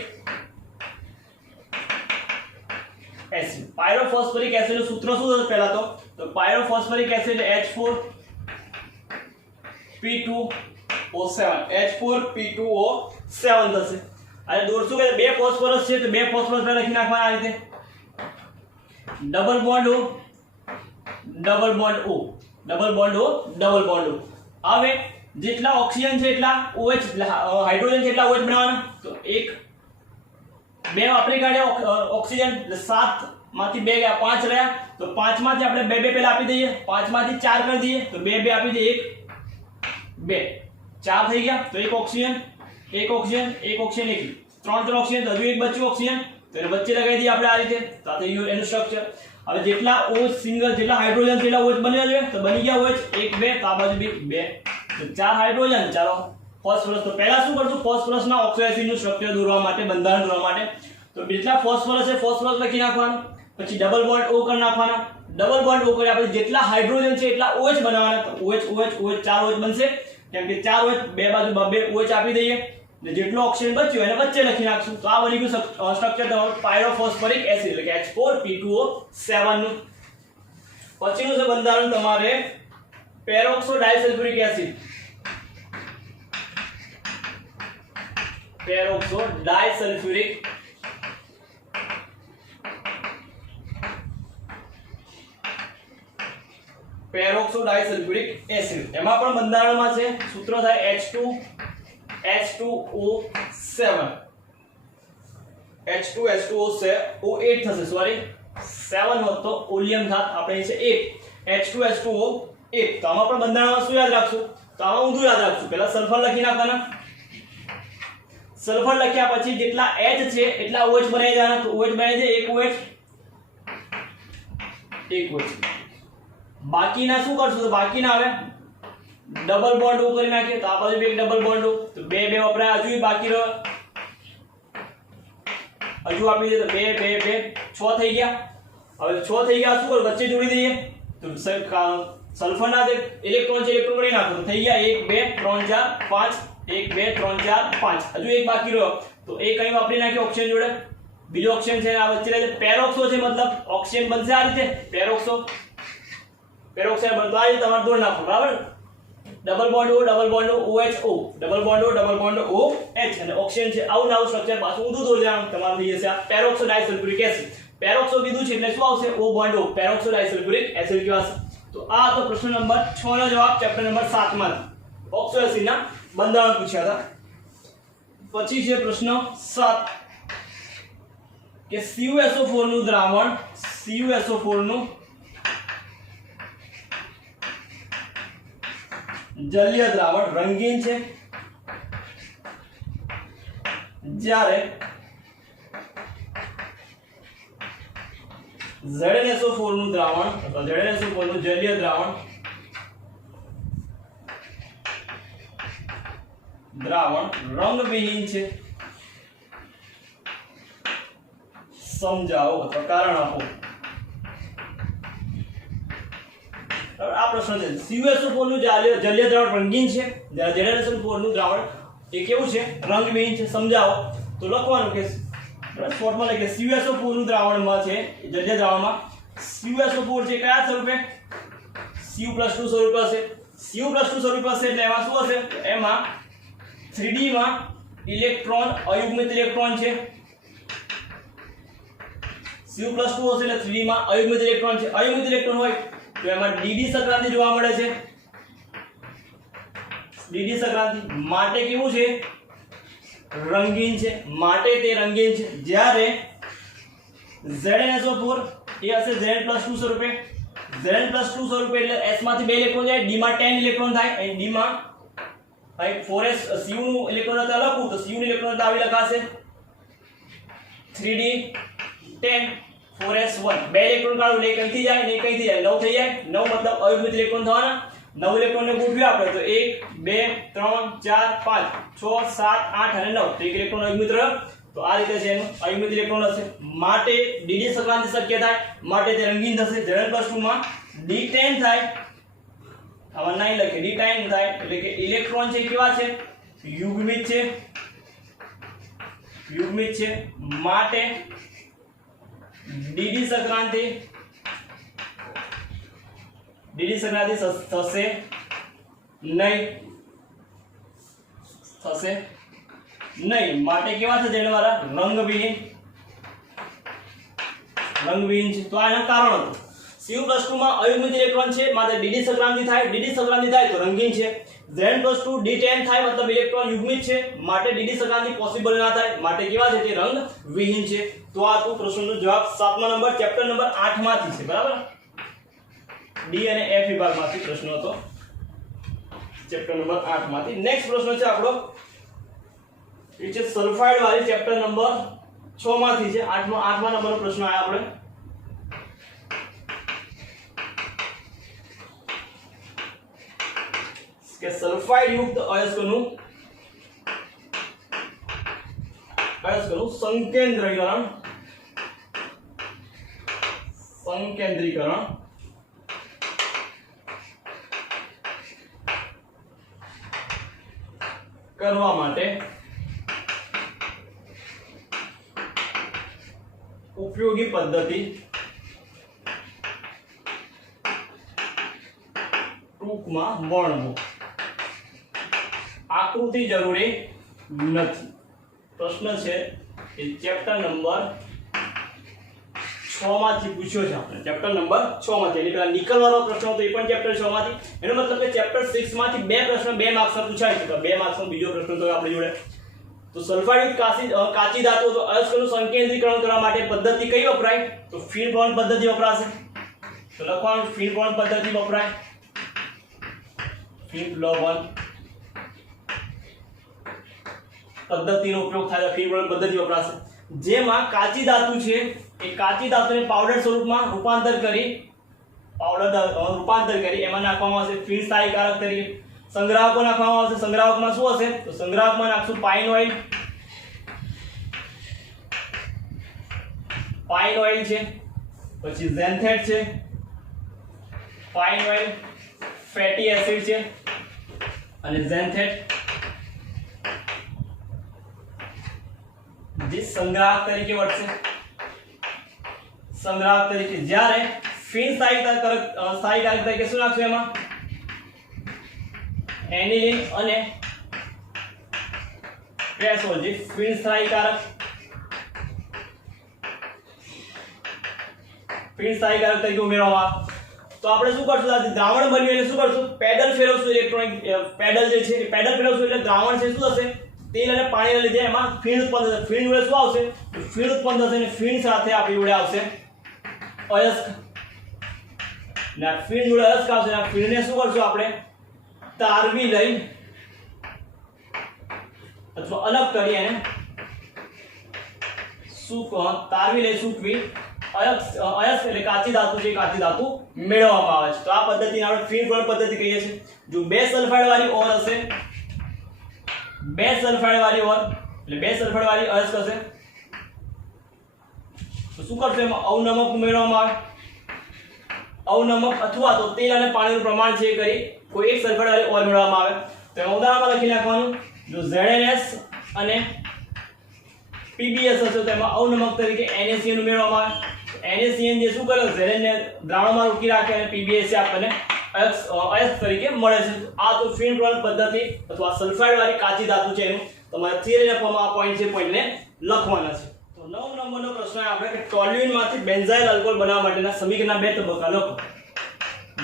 એસિડ પાયરોફોસ્ફરિક એસિડ નું સૂત્ર શું છે પહેલા તો પાયરોફોસ્ફરિક એસિડ H4P2O7 થશે। અને દોરશું કે બે ફોસ્ફરસ છે તો બે ફોસ્ફરસ પહેલા લખી નાખવાના આ રીતે ડબલ બોન્ડ O હવે જેટલા ઓક્સિજન છે એટલા OH હાઇડ્રોજન છે એટલા OH બનાવવાના તો એક બે વાપરી કાઢ્યા ઓક્સિજન એટલે 7 માંથી 2 ગયા 5 રહ્યા તો 5 માંથી આપણે 2 પહેલા આપી દઈએ 5 માંથી 4 કરી દઈએ તો 2 આપી દઈએ 1 2 4 થઈ ગયા તો એક ઓક્સિજન 3 ઓક્સિજન તો હજુ એક બચ્યું ઓક્સિજન તો એને વચ્ચે લગાવી દઈએ આપણે આ રીતે તો આ થયું એનું સ્ટ્રક્ચર। હવે જેટલા OH સિંગલ જેટલા હાઇડ્રોજન જેટલા OH બન્યા જોઈએ તો બની ગયા OH 1 2 તો આ બાજુ બી 2 તો 4 હાઇડ્રોજન ચાલો ફોસ્ફરસ તો પહેલા શું કરશું ફોસ્ફરસના ઓક્સો એસિડનું સ્ટ્રક્ચર દોરવા માટે બંધારણ દોરવા માટે તો જેટલા ફોસ્ફરસ છે ફોસ્ફરસ લખી નાખવાનું પછી ડબલ બોન્ડ O કરી નાખવાના ડબલ બોન્ડ O કર્યા પછી જેટલા હાઇડ્રોજન છે એટલા OH બનાવવાના તો OH 4 OH બનશે કેમ કે 4 OH બે બાજુ 2 OH આપી દઈએ ને જેટલો ઓક્સિજન બચ્યો એને વચ્ચે લખી નાખશું તો આ બની ગયું સ્ટ્રક્ચર તમારું પાયરોફોસ્ફરિક એસિડ એટલે કે H4P2O7 નું। પછીનું છે બંધારણ તમારે પેરોક્સો ડાયસલ્ફ્યુરિક એસિડ પેરોક્સો ડાયસલ્ફ્યુરિક એસિડ એમાં પણ બંધારણમાં છે સૂત્ર થાય H2H2O8 થશે સોરી 7 હોત તો ઓલિયમ થાત આપણે છે 8 H2H2O 1 તો આમાં પણ બંધારણમાં શું યાદ રાખશું તો આમાં ઊંધું યાદ રાખશું પહેલા સલ્ફર લખી નાખવાના સલ્ફર લખ્યા પછી જેટલા H છે એટલા OH બનાવી દેવાના તો OH બનાવી દે એક OH બાકીના શું કરશું તો બાકીના આવે ડબલ બોન્ડ કરી નાખીએ તો આ બાજુ એક ડબલ બોન્ડ તો બે વપરાય હજુ બાકી રહ્યો હજુ આપી દે તો 2 6 થઈ ગયા હવે 6 થઈ ગયા શું કર વચ્ચે જોડી દઈએ તો સલ્ફર ના દે ઇલેક્ટ્રોન છે ઇલેક્ટ્રોન કરી નાખો તો થઈ ગયા 1 2 3 4 5 1 2 3 4 5 હજુ એક બાકી રહ્યો તો એ કઈ વાપરી નાખ્યો ઓક્સિજન જોડે બીજો ઓક્સિજન છે આ વચ્ચે રહે પેરોક્સો છે મતલબ ઓક્સિજન બનશે આ રીતે પેરોક્સાઇડ બનતો આ રીતે તમારે દોડ નાખો બરાબર double bond OH double bond OH અને ઓક્સિજન છે આવું નવું સ્ટ્રક્ચર પાછું ઊંધું દોડ દેવાનું તમારું થઈ જશે આ પેરોક્સો ડાઇસલ્ફ્યુરિક એસિડ પેરોક્સો કીધું છે એટલે શું આવશે O બોન્ડ O પેરોક્સો ડાઇસલ્ફ્યુરિક એસિડ કહેવાશે તો આ હતો પ્રશ્ન નંબર 6 નો જવાબ ચેપ્ટર નંબર 7 માં ઓક્સો એસિડ ના બંધારણ પૂછ્યા હતા પછી છે પ્રશ્ન 7 કે CuSO4 નું દ્રાવણ CuSO4 નું જલીય દ્રાવણ રંગીન છે જ્યારે ZnSO4 નું દ્રાવણ અથવા ZnSO4 નું જલીય દ્રાવણ રંગવિહીન છે સમજાવો અથવા કારણ આપો આ પ્રશ્ન છે CuSO4 નું જલીય દ્રાવણ રંગીન છે જ્યારે ZnSO4 નું દ્રાવણ એ કેવું છે રંગવિહીન છે સમજાવો તો લખવાનું કે શોર્ટમાં લખીએ CuSO4 નું દ્રાવણમાં છે જલીય દ્રાવણમાં CuSO4 છે કયા સ્વરૂપે Cu+2 સ્વરૂપ હશે Cu+2 સ્વરૂપ હશે એટલે એમાં શું હશે એમાં 3D માં ઇલેક્ટ્રોન અયુગ્મિત ઇલેક્ટ્રોન છે Cu+2 હશે એટલે 3D માં અયુગ્મિત ઇલેક્ટ્રોન છે અયુગ્મિત ઇલેક્ટ્રોન હોય તો એમાં dd સંક્રાંતિ જોવા મળે છે dd સંક્રાંતિ માટે કેવું છે રંગીન છે માટે તે રંગીન છે જ્યારે ZnSO4 એ હશે Zn+2 સ્વરૂપે Zn+2 સ્વરૂપે એટલે s માંથી 2 ઇલેક્ટ્રોન જાય d માં 10 ઇલેક્ટ્રોન થાય અને d માં ભાઈ 4s Cu નું ઇલેક્ટ્રોન હતા લખું તો Cu નું ઇલેક્ટ્રોન આવી લખાશે 3d 10 4s1 બે ઇલેક્ટ્રોન કાઢો ને કઈથી જાય ને કઈથી જાય 9 થઈ જાય 9 મતલબ અયુગ્મિત ઇલેક્ટ્રોન થવાના 9 ઇલેક્ટ્રોન ને ગોઠવ્યા આપણે તો 1 2 3 4 5 6 7 8 અને 9 તો એક ઇલેક્ટ્રોન અયુગ્મિત રહ્યો તો આ રીતે છે એનું અયુગ્મિત ઇલેક્ટ્રોન હશે માટે dd સંક્રાંતિ શક્ય થાય માટે તે રંગીન થશે Zn+2 માં d10 થાય આમાં 9 લખે d10 થાય એટલે કે ઇલેક્ટ્રોન છે કેવા છે યુગ્મિત છે માટે dd સંક્રાંતિ થશે નહીં માટે કેવા છે જેને વાળા રંગવિહીન છે તો આ એનું કારણ હતું Cu+2 માં અયુગ્મિત ઇલેક્ટ્રોન છે માટે dd સંક્રાંતિ થાય તો રંગીન છે Zn+2 d10 થાય મતલબ ઇલેક્ટ્રોન યુગ્મિત છે માટે dd સંક્રાંતિ પોસિબલ ના થાય માટે કેવા છે તે રંગવિહીન છે તો આ હતું પ્રશ્નનો જવાબ 7મા નંબર ચેપ્ટર નંબર 8 માંથી છે બરાબર ડી અને એફ વિભાગમાંથી પ્રશ્ન હતો ચેપ્ટર નંબર 8 માંથી નેક્સ્ટ પ્રશ્ન છે આપણો એ છે સલ્ફાઇડ વાળી ચેપ્ટર નંબર 6 માંથી છે 8મા નંબરનો પ્રશ્ન આયા આપણે કે સલ્ફાઇડ યુક્ત અયસ્કનું સંકેન્દ્રીકરણ કરવા માટે ઉપયોગી પદ્ધતિ ટૂંકમાં વર્ણવો આકૃતિ જરૂરી નથી પ્રશ્ન છે એ ચેપ્ટર નંબર 6 માંથી પૂછ્યો છે આપણે ચેપ્ટર નંબર 6 માંથી એટલે પેલા નિકલ વાળો પ્રશ્ન હતો એ પણ ચેપ્ટર 6 માંથી એનો મતલબ કે ચેપ્ટર 6 માંથી બે પ્રશ્ન 2 માર્ક્સના પૂછાય છે તો 2 માર્ક્સનો બીજો પ્રશ્ન તો આપણી જોડે તો સલ્ફાઇડ કાચી ધાતુઓ તો અયસ્કનું સંકેન્દ્રીકરણ કરવા માટે પદ્ધતિ કઈ વપરાય તો ફીણ પ્રવણ પદ્ધતિ વપરાશે તો લખવાનું ફીણ પ્રવણ પદ્ધતિ વપરાય ફિન-પ્લોવન પદ્ધતિનો ઉપયોગ થાય છે, ફિન-પ્લોવન પદ્ધતિ વપરાશે, જેમાં કાચી ધાતુ છે એ કાચી ધાતુને પાવડર સ્વરૂપમાં રૂપાંતર કરી એમાં નાખવામાં આવશે ફીણ સ્થાયીકારક તરીકે. સંગ્રાહકો નાખવામાં આવશે. સંગ્રાહકમાં શું હશે? તો સંગ્રાહકમાં નાખશું પાઇન ઓઇલ છે, પછી ઝેન્થેટ છે, પાઇન ઓઇલ, ફેટી એસિડ છે અને ઝેન્થેટ જે સંગ્રાહક તરીકે વર્તશે. સંગ્રાહક તરીકે જ્યારે ફીણ સ્થાયીકારક તરીકે શું નાખશું એમાં? એનિલિન અને ક્રેસોલ જે ફીણ સ્થાયીકારક તરીકે ઉમેરવામાં આવે. તો આપણે શું કરશું? આ દ્રાવણ બન્યું એટલે શું કરશું? પેડલ ફેરવશું. ઇલેક્ટ્રોનિક પેડલ જે છે પેડલ ફેરવશું એટલે દ્રાવણ છે શું થશે? તેલ અને પાણીના લીધે એમાં ફીણ ઉત્પન્ન થશે. ફીણ જોડે શું આવશે? ફીણ ઉત્પન્ન થશે અને ફીણ સાથે આપણી જોડે આવશે અયસ્ક. ના ફીણ જોડે અયસ્ક આવશે. આ ફીણને શું કરશું આપણે? તારવી લઈ અથવા અલગ કરી એને તારવી લઈ સૂકવી અયસ્ક એટલે કાચી ધાતુ છે, કાચી ધાતુ મેળવવામાં આવે છે. તો આ પદ્ધતિને આપણે ફીણ-પ્લોવન પદ્ધતિ કહીએ છીએ. જો 2 સલ્ફાઇડ વાળી ઓર હશે, 2 સલ્ફાઇડ વાળી ઓર એટલે 2 સલ્ફાઇડ વાળી અયસ્ક હશે તો શું કરશે? એમાં અવનમક ઉમેરવામાં આવે. અવનમક અથવા તો તેલ અને પાણીનું પ્રમાણ છે કરી કોઈ એક સલ્ફાઇડ વાળી ઓર મેળવવામાં આવે. તો એમાં ઉદાહરણમાં લખી નાખવાનું. જો ZnS અને PbS હશે તો એમાં અવનમક તરીકે NaCN ઉમેરવામાં આવે. NaCN જે શું કરે? Zn ને દ્રાવણમાં રોકી રાખે અને PbS આપણને અયસ્ક તરીકે મળે છે. આ તો ફીણ-પ્લોવન પદ્ધતિ અથવા સલ્ફાઇડ વાળી કાચી ધાતુ છે એનું તમારે થિયરી લખવામાં આ પોઈન્ટ છે, પોઈન્ટને લખવાના છે. તો 9 નંબરનો પ્રશ્ન આપણે કે ટોલ્યુઇનમાંથી બેન્ઝાઇલ આલ્કોહોલ બનાવવા માટેના સમીકરણના 2 તબક્કા લખો.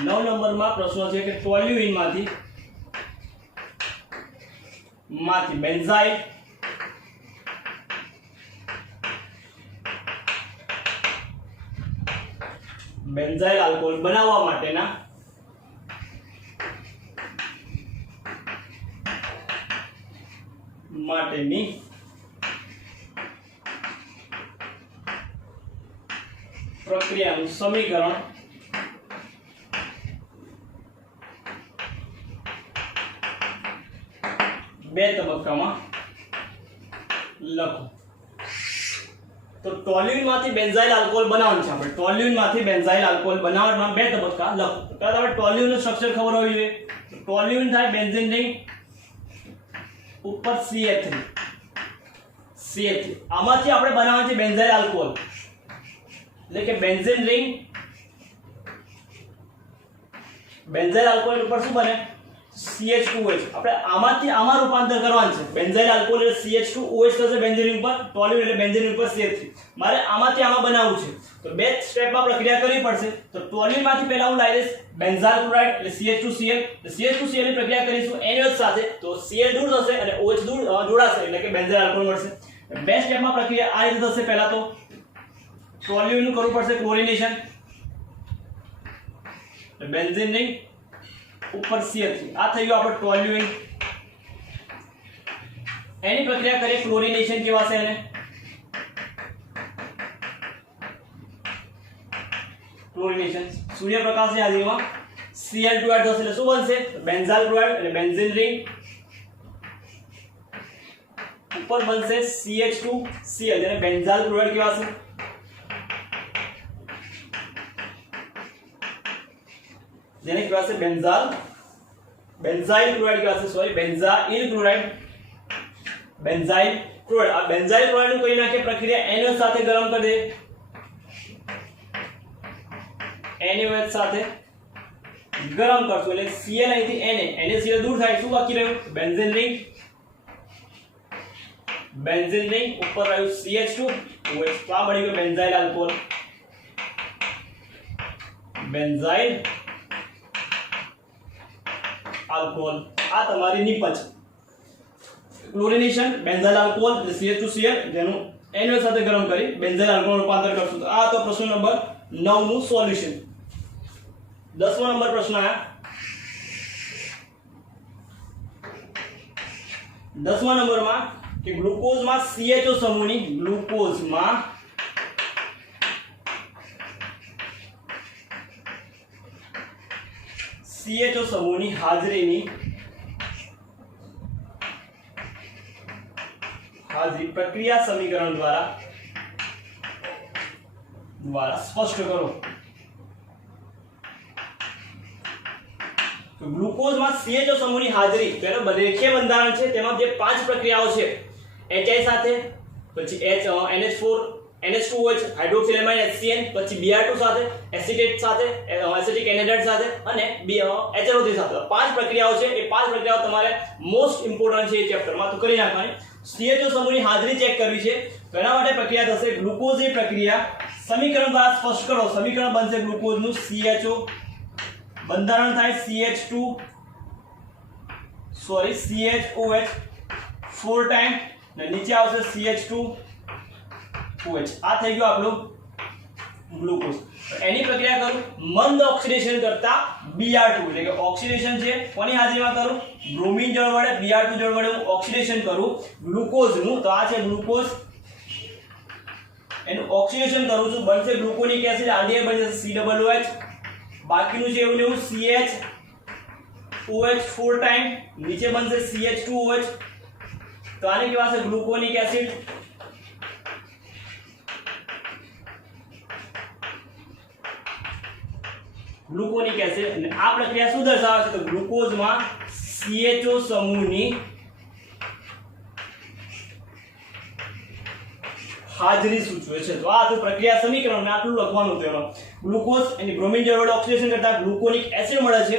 9 નંબરમાં પ્રશ્ન છે કે ટોલ્યુઇનમાંથી બેન્ઝાઇલ આલ્કોહોલ બનાવવા માટેની પ્રક્રિયાનું સમીકરણ બે તબક્કામાં લખો. તો ટોલ્યુઇનમાંથી બેન્ઝાઇલ આલ્કોહોલ બનાવવાનું છે આપણે. ટોલ્યુઇનમાંથી બેન્ઝાઇલ આલ્કોહોલ બનાવવામાં 2 તબક્કા લખો. તો પહેલા આપણે ટોલ્યુઇનનું સ્ટ્રક્ચર ખબર હોવી જોઈએ. તો ટોલ્યુઇન થાય બેન્ઝીન રિંગ ઉપર CH3. આમાંથી આપણે બનાવવાનું છે બેન્ઝાઇલ આલ્કોહોલ એટલે કે બેન્ઝીન રિંગ. બેન્ઝાઇલ આલ્કોહોલ ઉપર શું બને? CH2OH. આપણે આમાંથી આમાં રૂપાંતર કરવાનું છે. બેન્ઝાઇલ આલ્કોહોલ એટલે CH2OH થશે બેન્ઝીન રિંગ પર. ટોલ્યુઇન એટલે બેન્ઝીન રિંગ પર CH3. મારે આમાંથી આમાં બનાવવું છે તો 2 સ્ટેપમાં પ્રક્રિયા કરવી પડશે. તો ટોલ્યુઇનમાંથી પહેલા હું લઈ લઈશ બેન્ઝાઇલ ક્લોરાઇડ એટલે CH2Cl. CH2Cl ની પ્રક્રિયા કરીશું NaOH સાથે તો Cl દૂર થશે અને OH દૂર જોડાશે એટલે કે બેન્ઝાઇલ આલ્કોહોલ મળશે. 2 સ્ટેપમાં પ્રક્રિયા આ રીતે થશે. પહેલા તો ટોલ્યુઇનનું કરવું પડશે ક્લોરિનેશન. બેન્ઝીન રિંગ ઉપર CH3. આ થઈ ગયું આપણે ટોલ્યુઇન. એની પ્રક્રિયા કરીએ ક્લોરિનેશન કહેવાશે એને. ક્લોરિનેશન સૂર્યપ્રકાશની હાજરીમાં Cl2 એડ થશે એટલે શું બનશે? બેન્ઝાઇલ ક્લોરાઇડ એટલે બેન્ઝીન રિંગ ઉપર બનશે CH2Cl જેને બેન્ઝાઇલ ક્લોરાઇડ કહેવાશે. જેને કહેવાશે બેન્ઝાઇલ ક્લોરાઇડ કહેવાશે. Sorry, benzyl chloride. Benzyl chloride. આ બેન્ઝાઇલ ક્લોરાઇડ નું કરી નાખે પ્રક્રિયા NaOH સાથે ગરમ કરી દે. NaOH સાથે ગરમ કરશું એટલે Cl અહીંથી NaCl દૂર થાય. શું બાકી રહ્યું? Benzene ring. બેન્ઝીન રિંગ ઉપર રહ્યું CH2OH. તો આ મળી ગયું બેન્ઝાઇલ આલ્કોહોલ. Benzyl alcohol. આ તમારી નિપજ. ક્લોરિનેશન બેન્ઝાઇલ આલ્કોહોલ એટલે CH2Cl જેનું NaOH સાથે ગરમ કરી બેન્ઝાઇલ આલ્કોહોલ રૂપાંતર કરશું. તો આ તો પ્રશ્ન નંબર 9 નું સોલ્યુશન. 10મો નંબર પ્રશ્ન આયા 10મા નંબરમાં કે ગ્લુકોઝમાં CHO સમૂહની CHO સમૂહની હાજરી પ્રક્રિયા સમીકરણ દ્વારા સ્પષ્ટ કરો। તો ગ્લુકોઝમાં CHO સમૂહની હાજરી તેનો રેખીય બંધારણ છે, તેમાં જે 5 પ્રક્રિયાઓ છે HI સાથે, પછી NH4 NH2OH હાઇડ્રોક્સિલેમાઇન HCN, પછી Br2 સાથે, એસિટેટ સાથે, એસિટિક એનહાઇડ્રાઇડ સાથે અને HNO3 સાથે 5 પ્રક્રિયાઓ છે। એ 5 પ્રક્રિયાઓ તમારે મોસ્ટ ઇમ્પોર્ટન્ટ છે એ ચેપ્ટરમાં, તો કરી નાખવાની। CHO સમૂહની હાજરી ચેક કરવી છે, તો એના માટે પ્રક્રિયા થશે ગ્લુકોઝની પ્રક્રિયા સમીકરણ દ્વારા સ્પષ્ટ કરો। સમીકરણ બનશે ગ્લુકોઝનું CHO બંધારણ થાય CHOH 4 ટાઈમ ને નીચે આવશે CH2OH। આ થઈ ગયું આપણું ગ્લુકોઝ। એની પ્રક્રિયા કરું મંદ ઓક્સિડેશન કરતા Br2 એટલે કે ઓક્સિડેશન છે કોની હાજરીમાં કરું, બ્રોમિન જળ વડે Br2 જળ વડે હું ઓક્સિડેશન કરું ગ્લુકોઝનું। તો આ છે ગ્લુકોઝ, એનું ઓક્સિડેશન કરું છું, બનશે ગ્લુકોનિક એસિડ, આરડીઆઈ બની જશે COOH, બાકીનું છે એવું ને એવું CHOH 4 ટાઈમ, નીચે બનશે CH2OH। તો આને કહેવાશે ગ્લુકોનિક એસિડ। ગ્લુકોનિક એસિડ અને આ પ્રક્રિયા શું દર્શાવે છે, તો ગ્લુકોઝમાં CHO સમૂહની હાજરી સૂચવે છે। તો આ તો પ્રક્રિયા સમીકરણ આટલું લખવાનું છે। ગ્લુકોઝ એની બ્રોમિન જળ વડે ઓક્સિડેશન કરતા ગ્લુકોનિક એસિડ મળે છે,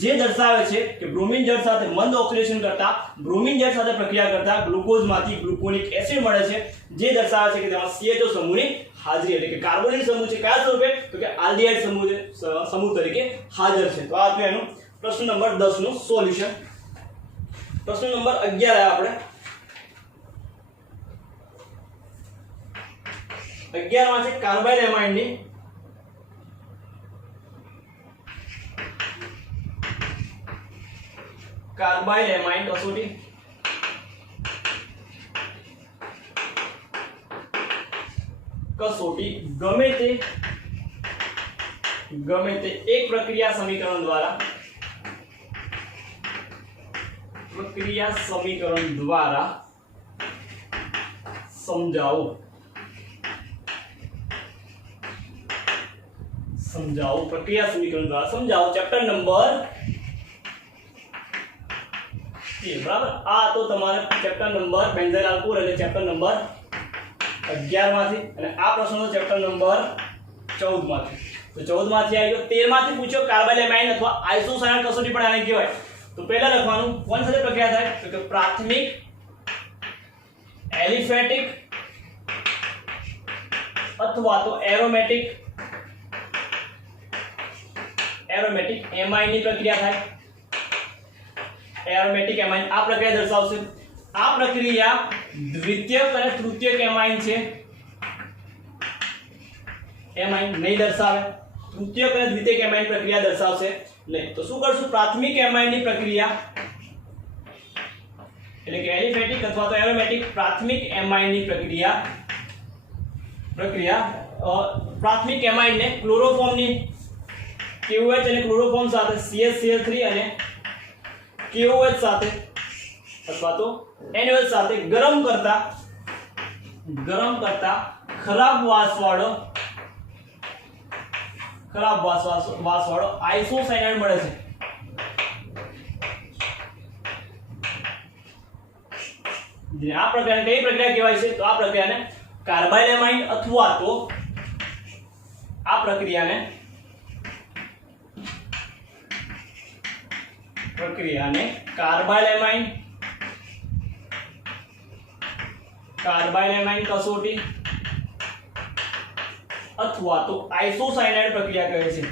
જે દર્શાવે છે કે બ્રોમિન જળ સાથે મંદ ઓક્સિડેશન કરતા બ્રોમિન જળ સાથે પ્રક્રિયા કરતા ગ્લુકોઝમાંથી ગ્લુકોનિક એસિડ મળે છે, જે દર્શાવે છે કે તેમાં CHO સમૂહની હાજરી એટલે કે કાર્બોનિલ સમૂહ છે કયા સ્વરૂપે, તો કે આલ્ડિહાઇડ સમૂહ તરીકે હાજર છે। તો આ હતું એનું પ્રશ્ન નંબર 10 નું સોલ્યુશન। પ્રશ્ન નંબર 11 આપણે 11 માં છે કાર્બાઇલેમાઇનની કસોટી। ગમે તે એક પ્રક્રિયા સમીકરણ દ્વારા સમજાવો। પ્રક્રિયા સમીકરણ દ્વારા સમજાવો। ચેપ્ટર નંબર 13 બરાબર। આ તો તમારે ચેપ્ટર નંબર બેન્ઝાઇલ આલ્કોહોલ એટલે ચેપ્ટર નંબર 11 માંથી, અને આ પ્રશ્ન ચેપ્ટર નંબર 14 માંથી। તો 14 માંથી આવી ગયો। 13 માંથી પૂછ્યો કાર્બાઇલેમાઇન અથવા આઇસોસાયનાઇડ કસોટી પણ આને કહેવાય। તો પહેલા લખવાનું કોણ સાથે પ્રક્રિયા થાય, તો કે પ્રાથમિક એલિફેટિક અથવા તો એરોમેટિક એમાઇનની પ્રક્રિયા થાય। એરોમેટિક એમાઇન આ પ્રક્રિયા દર્શાવશે। આ પ્રક્રિયા દ્વિતીયક અને તૃતીયક એમાઇન છે, એમાઇન નહીં દર્શાવે, તૃતીયક અને દ્વિતીયક એમાઇન પ્રક્રિયા દર્શાવશે નહીં। તો શું કરશું, પ્રાથમિક એમાઇનની પ્રક્રિયા એટલે કે એલિફેટિક અથવા તો એરોમેટિક પ્રાથમિક એમાઇનની પ્રક્રિયા પ્રાથમિક એમાઇનને ક્લોરોફોર્મની KOH અને ક્લોરોફોર્મ સાથે CH3 અને KOH સાથે અથવા તો NOH સાથે ગરમ કરતા ખરાબ વાસવાળો આઇસોસાયનાઇડ મળે છે। આ પ્રક્રિયાને કઈ પ્રક્રિયા કહેવાય છે, તો આ પ્રક્રિયાને કાર્બાઇલેમાઇન અથવા તો આ પ્રક્રિયાને કાર્બાઇલેમાઇન કસોટી અથવા તો આઇસોસાયનાઇડ પ્રક્રિયા કહે છે।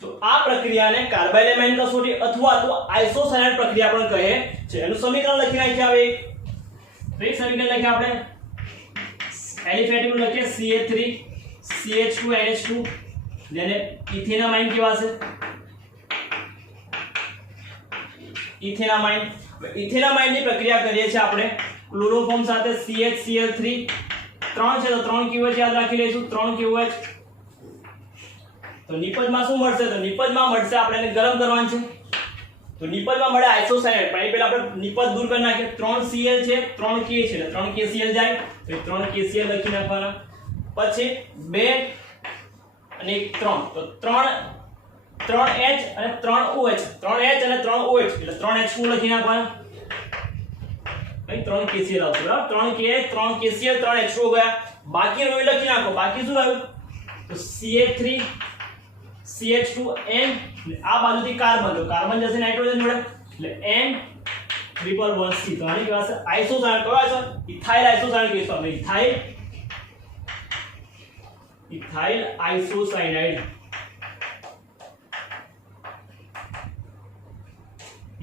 તો આ પ્રક્રિયાને કાર્બાઇલેમાઇન કસોટી અથવા તો આઇસોસાયનાઇડ પ્રક્રિયા પણ કહે છે। એનું સમીકરણ લખી નાખ્યા હવે એક સમીકરણ લખ્યા આપણે એલિફેટિક નું લખીએ CH3 CH2NH2 જેને ઇથેનામાઇન કહેવાશે. ઇથેનામાઇન ઇથેનામાઇનની પ્રક્રિયા કરીએ છીએ આપણે ક્લોરોફોર્મ સાથે CHCl3 3 છે તો 3 QH યાદ રાખી લઈશું 3 QH. તો નિપજમાં શું મળશે? તો નિપજમાં મળશે આપણે એને ગરમ કરવાનું છે તો નિપજમાં મળે આઇસોસાયનાઇડ. પણ એ પહેલા આપણે નિપજ દૂર કરી નાખીએ. 3Cl છે 3K છે એટલે 3KCl જાય તો 3KCl લખી નાખવાના. પછી 2 અને 3 તો 3H અને 3OH 3H અને 3OH એટલે 3H2 લખી નાખવાના. અહીં 3KCl આવશે બરાબર. 3KH 3KCl 3H2 ગયા. બાકી રોય લખી નાખો. બાકી શું આવ્યું? તો CH3 CH2N આ બાજુથી કાર્બન તો કાર્બન જશે નાઇટ્રોજન જોડે એટલે N111C. તો આની કહેવાશે આઇસોસાયનાઇડ. કયો આઇસો? ઇથાઇલ આઇસોસાયનાઇડ કહીશું આપણે. Ethyl isocyanide.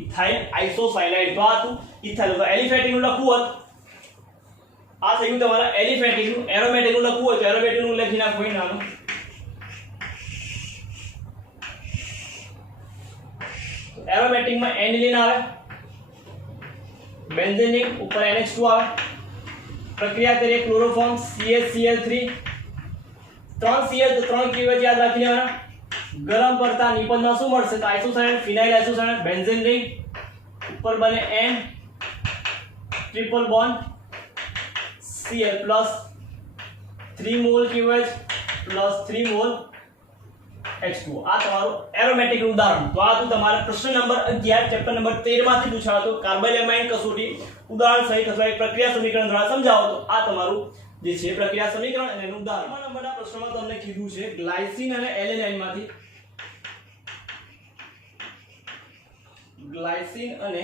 Ethyl isocyanide. તો આ હતું ઇથાઇલ. તો એલિફેટિક નું લખવું હોત આ થયું તમારા એલિફેટિક નું. એરોમેટિક નું લખવું હોય તો એરોમેટિક નું લખી નાખો નાનું. एरोमेटिक में एनिलीन आवे, बेंजीनिक ऊपर NH2 आवे. प्रक्रिया करिए क्लोरोफॉर्म CHCl3 3Cl तो 3 QH याद રાખી લેવાના. ગરમ કરતા નિપજમાં શું મળશે? તો આઇસોસાયનાઇડ ફિનાઇલ આઇસોસાયનાઇડ બેન્ઝીન રિંગ ઉપર બને N triple bond Cl plus 3 mall QH plus 3 mall H2O. આ તમારું એરોમેટિક નું ઉદાહરણ. તો આ તો તમારે પ્રશ્ન નંબર 11 ચેપ્ટર નંબર 13 માંથી પૂછાતો કાર્બોલેમાઇન કસોટી ઉદાહરણ સહિત અથવા એક પ્રક્રિયા સમીકરણ દ્વારા સમજાવો. તો આ તમારું જે છે પ્રક્રિયા સમીકરણ અને એનું ઉદાહરણ. આ નંબરના પ્રશ્નમાં તમને કીધું છે ગ્લાયસીન અને એલેનાઇન માંથી ગ્લાયસીન અને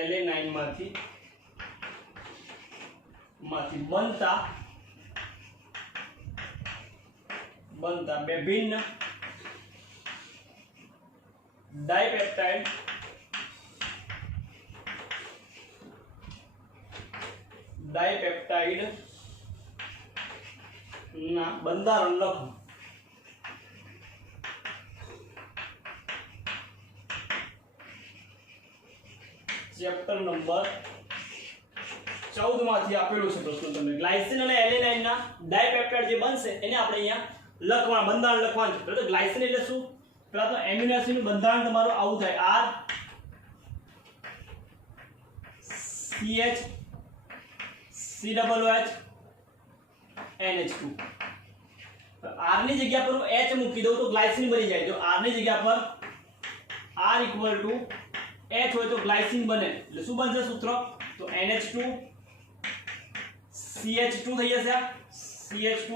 એલેનાઇન માંથી બનતા બે ભિન્ન ડાઇપેપ્ટાઇડ ના બંધારણ લખો. ચેપ્ટર નંબર 14 માંથી આપેલું છે પ્રશ્ન તમને. ગ્લાયસીન અને એલેનાઇન ના ડાઇપેપ્ટાઇડ જે બનશે એને આપણે અહીંયા લખવા બંધારણ લખવાનું છે. તો ગ્લાયસીન એટલે શું? પહેલા તો એમિનો એસિડ નું બંધારણ તમારું આવું થાય R CH COOH NH2. તો R ની જગ્યા પર હું H મૂકી દઉં તો ગ્લાયસીન બની જાય. જો R ની જગ્યા પર R = H હોય તો ગ્લાયસીન બને. એટલે શું બનશે સૂત્ર? તો NH2 CH2 થઈ જશે. CH2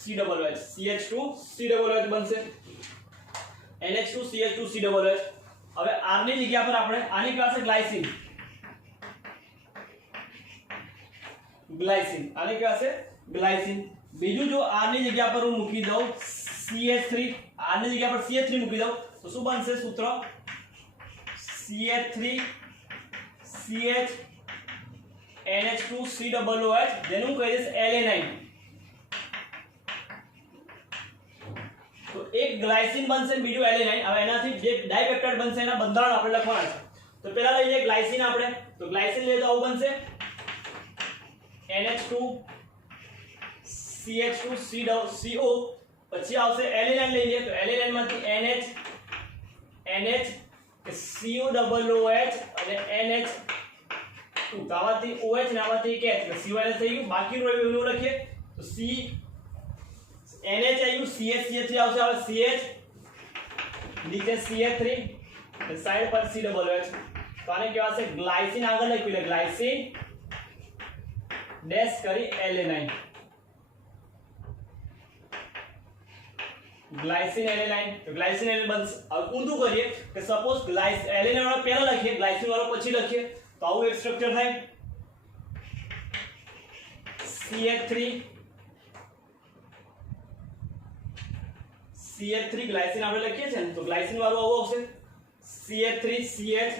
COOH CH2 COOH બનશે. NH2 CH2 COOH. હવે R ની જગ્યા પર આપણે આની કહેવાશે ગ્લાયસીન. આની કહેવાશે ગ્લાયસીન. બીજું જો R ની જગ્યા પર હું મૂકી દઉં CH3 R ની જગ્યા પર CH3 મૂકી દઉં તો શું બનશે સૂત્ર? CH3 CH NH2 COOH જેનું કહે છે એલેનાઇન. તો એક ગ્લાયસીન બનશે બીજું એલેનાઇન. હવે એનાથી જે ડાઇપેપ્ટાઇડ બનશે એના બંધારણ આપણે લખવાના છે. તો પહેલા લઈ લઈએ ગ્લાયસીન આપણે. તો ગ્લાયસીન લઈએ તો આવું બનશે NH2 CH2 CO. પછી આવશે એલેનાઇન લઈ લઈએ તો એલેનાઇન માંથી NH COOH અને NH2 આમાંથી OH ને આમાંથી K એટલે COOH થઈ ગયું. બાકી રહ્યું એવું લખીએ તો C NH આવ્યું CH3 આવશે. હવે CH નીચે CH3 અને સાઈડ પર COOH. તો આને કહેવાશે ગ્લાયસીન. આગળ લખ્યું એટલે ગ્લાયસીન ડેશ કરી એલેનાઇન. Glycine alanine. તો ગ્લાયસીન એલેનાઇન બનશે. હવે ઊંધું કરીએ કે સપોઝ એલેનાઇન વાળો પહેલા લખીએ ગ્લાયસીન વાળો પછી લખીએ તો આવું એક સ્ટ્રક્ચર થાય CH3 ગ્લાયસીન આપણે લખીએ છીએ ને તો ગ્લાયસીન વાળું આવું આવશે CH3 CH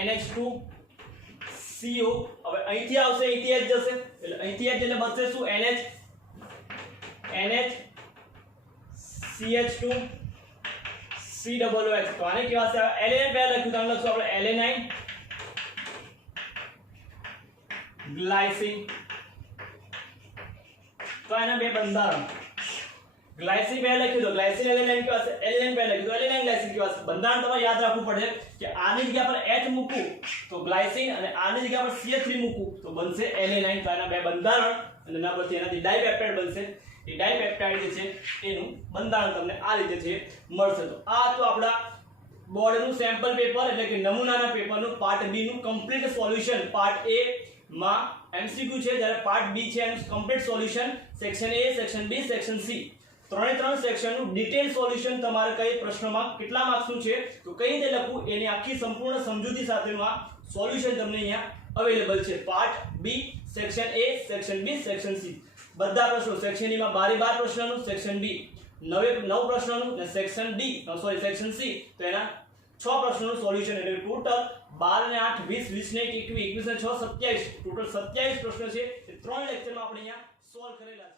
NH2CO હવે અહીંથી આવશે અહીંથી જ જશે એટલે અહીંથી જ એટલે બચશે શું NH CH2COOH તો આને કેવા છે એલેનાઇન પહેલા લખ્યું તો આને લખશું આપણે એલેનાઇન ગ્લાયસિન તો એના બે બંધારણ ગ્લાયસિન પહેલા લખ્યું તો ગ્લાયસિન એલેનાઇન કેવા છે એલેનાઇન પહેલા લખ્યું તો એલેનાઇન ગ્લાયસિન કેવા છે બંધારણ તમારે યાદ રાખવું પડે કે આની જગ્યા પર H મૂકું તો ગ્લાયસિન અને આની જગ્યા પર CH3 મૂકું તો બનશે એલેનાઇન તો એના બે બંધારણ અને એના પરથી એનાથી ડાઇપેપ્ટાઇડ બનશે એ ડાઇપેપ્ટાઇડ જે છે એનું બંધારણ તમને આ રીતે છે મળશે તો આ તો આપણા બોર્ડનું સેમ્પલ પેપર એટલે કે નમૂનાના પેપરનું પાર્ટ બી નું કમ્પ્લીટ સોલ્યુશન પાર્ટ એ માં MCQ છે જ્યારે પાર્ટ બી છે એનું complete solution section A section B section C ત્રણ સેક્શનનું ડિટેલ સોલ્યુશન તમારે કઈ પ્રશ્નમાં કેટલા માર્ક્સનું છે તો કઈ રીતે લખવું એની આખી સંપૂર્ણ સમજૂતી સાથેનું આ સોલ્યુશન તમને અહીંયા અવેલેબલ છે part B section A section B section C બધા પ્રશ્નો સેક્શન એ માં 12 પ્રશ્નોનું સેક્શન બી 9 પ્રશ્નોનું અને સેક્શન ડી સેક્શન સી તો એના 6 પ્રશ્નોનું સોલ્યુશન એટલે ટોટલ 12 ને 8 20 20 ને 21 21 ને 6 27 ટોટલ 27 પ્રશ્નો છે એ 3 લેક્ચરમાં આપણે અહીંયા સોલ્વ કરેલા છે